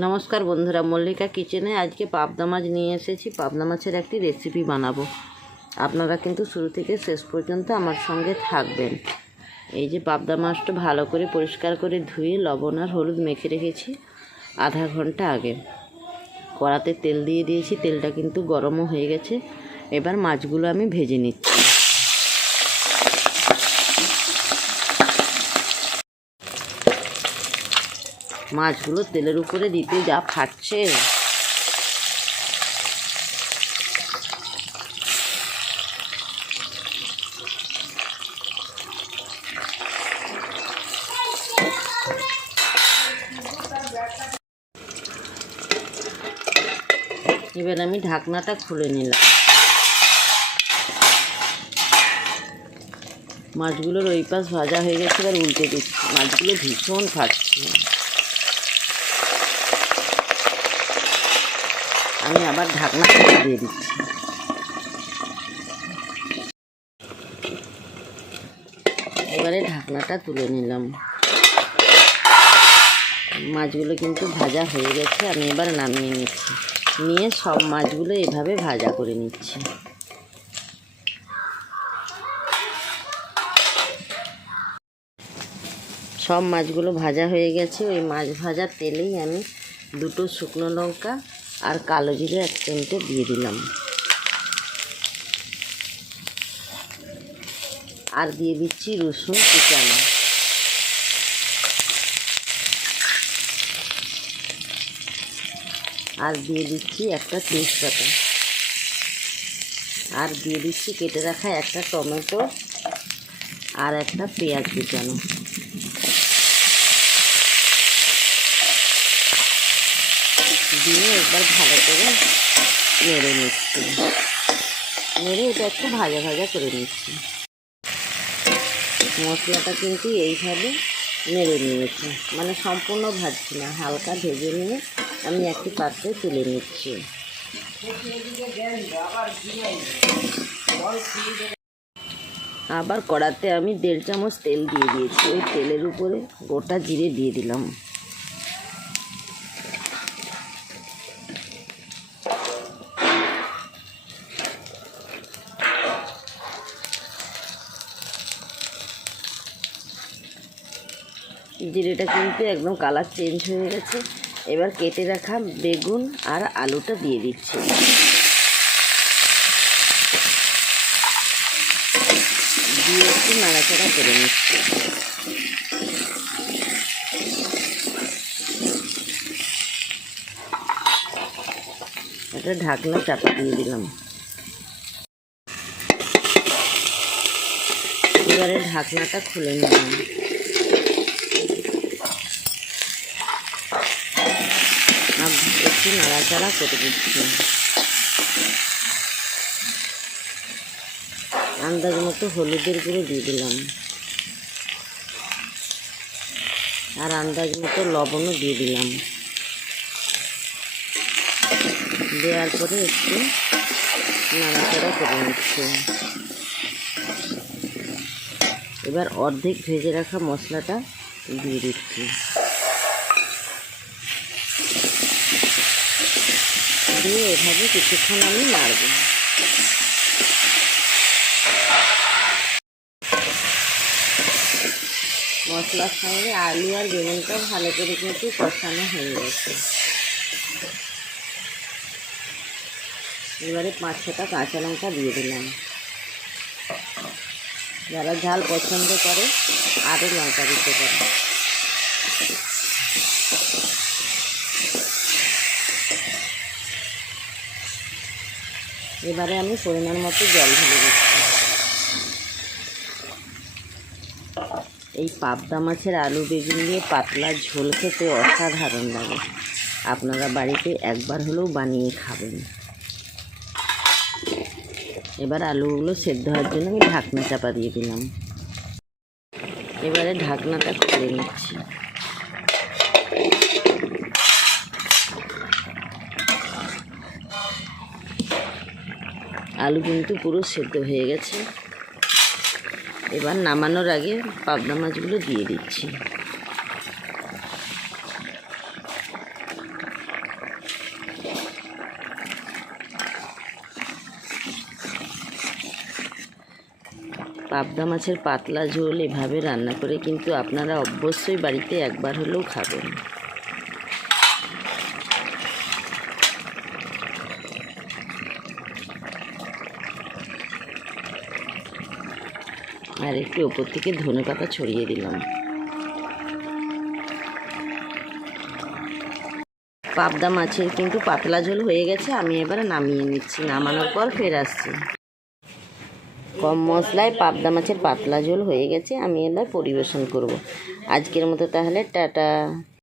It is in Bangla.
নমস্কার বন্ধুরা, মল্লিকা কিচেনে আজকে পাবদা মাছ নিয়ে এসেছি। পাবদা মাছের একটি রেসিপি বানাবো। আপনারা কিন্তু শুরু থেকে শেষ পর্যন্ত আমার সঙ্গে থাকবেন। এই যে পাবদা মাছটা ভালো করে পরিষ্কার করে ধুয়ে লবণ আর হলুদ মেখে রেখেছি আধা ঘণ্টা আগে। কড়াতে তেল দিয়ে দিয়েছি, তেলটা কিন্তু গরমও হয়ে গেছে। এবার মাছগুলো আমি ভেজে নিচ্ছি। মাছগুলো তেলের উপরে দিতে যা ফাটছে এবার আমি ঢাকনাটা খুলে নিলাম। মাছগুলোর ওই পাশ ভাজা হয়ে গেছে, এবার উল্টে দিচ্ছি। মাছগুলো ভীষণ ফাটছে আমি আবার ঢাকনা দিয়ে দিচ্ছি। এবারে ঢাকনাটা তুলে নিলাম। মাছগুলো কিন্তু ভাজা হয়ে গেছে, আমি এবার নামিয়ে নিচ্ছি। নিয়ে সব মাছগুলো এভাবে ভাজা করে নিচ্ছি। সব মাছগুলো ভাজা হয়ে গেছে, ওই মাছ ভাজার তেলেই আমি দুটো শুকনো লঙ্কা আর কালো জিরে এক চামচে দিয়ে দিলাম। আর দিয়ে দিচ্ছি রসুন কুচানো। আর দিয়ে দিচ্ছি একটা তেজপাতা। আর দিয়ে দিচ্ছি কেটে রাখা একটা টমেটো আর একটা পেঁয়াজ কুচানো। দিয়ে একবার ভালো করে নেড়ে নিচ্ছি। নেড়ে এটা একটু ভাজা ভাজা করে নিচ্ছি। মশলাটা কিন্তু এইভাবে নেড়ে নিয়েছি। মানে সম্পূর্ণ ভাজছি না, হালকা ভেজে নিয়ে আমি একটি পাত্রে তুলে নিচ্ছি। আবার কড়াতে আমি দেড় চামচ তেল দিয়ে দিয়েছি। ওই তেলের উপরে গোটা জিরে দিয়ে দিলাম। জিরেটা কিন্তু একদম কালার চেঞ্জ হয়ে গেছে। এবার কেটে রাখা বেগুন আর আলুটা দিয়ে দিচ্ছি। দিয়ে একটু নাড়াচাড়া করে নিচ্ছি। একটা ঢাকনা চাপা দিয়ে দিলাম। এবারে ঢাকনাটা খুলে নিলাম। একটু নাড়াচাড়া করে দিচ্ছি। আন্দাজ মতো হলুদের গুঁড়ো দিয়ে দিলাম। আর আন্দাজ মতো লবণও দিয়ে দিলাম। দেওয়ার পরে একটু নাড়াচাড়া করে নিচ্ছি। এবার অর্ধেক ভেজে রাখা মশলাটা দিয়ে দিচ্ছি। দিয়ে এভাবে কিছুক্ষণ আমি নাড়ব। মশলার সঙ্গে আলু আর বেগুনটা ভালো করে কিন্তু কষানো হয়ে গেছে। এবারে পাঁচ ছটা কাঁচা লঙ্কা দিয়ে দিলাম। যারা ঝাল পছন্দ করে, আরও লঙ্কা দিতে পারে এবারে আমি পরিমাণ মতো জল ঢেলে দিচ্ছি। এই পাবদা মাছের আলু বেগুন দিয়ে পাতলা ঝোল খেতে অসাধারণ লাগে। আপনারা বাড়িতে একবার হলেও বানিয়ে খাবেন। এবার আলুগুলো সেদ্ধ হওয়ার জন্য আমি ঢাকনা চাপা দিয়ে দিলাম। এবারে ঢাকনাটা খুলে নিচ্ছি। আলু কিন্তু পুরো সেদ্ধ হয়ে গেছে। এবার নামানোর আগে পাবদা মাছগুলো দিয়ে দিচ্ছি। পাবদা মাছের পাতলা ঝোল এভাবে রান্না করে কিন্তু আপনারা অবশ্যই বাড়িতে একবার হলেও খাবেন। আর একটু ওপর থেকে ধনে পাতা ছড়িয়ে দিলাম। পাবদা মাছের কিন্তু পাতলা ঝোল হয়ে গেছে, আমি এবার নামিয়ে নিচ্ছি, নামানোর পর ফের আসছি। কম মশলায় পাবদা মাছের পাতলা ঝোল হয়ে গেছে, আমি এবার পরিবেশন করব। আজকের মতো তাহলে, টাটা।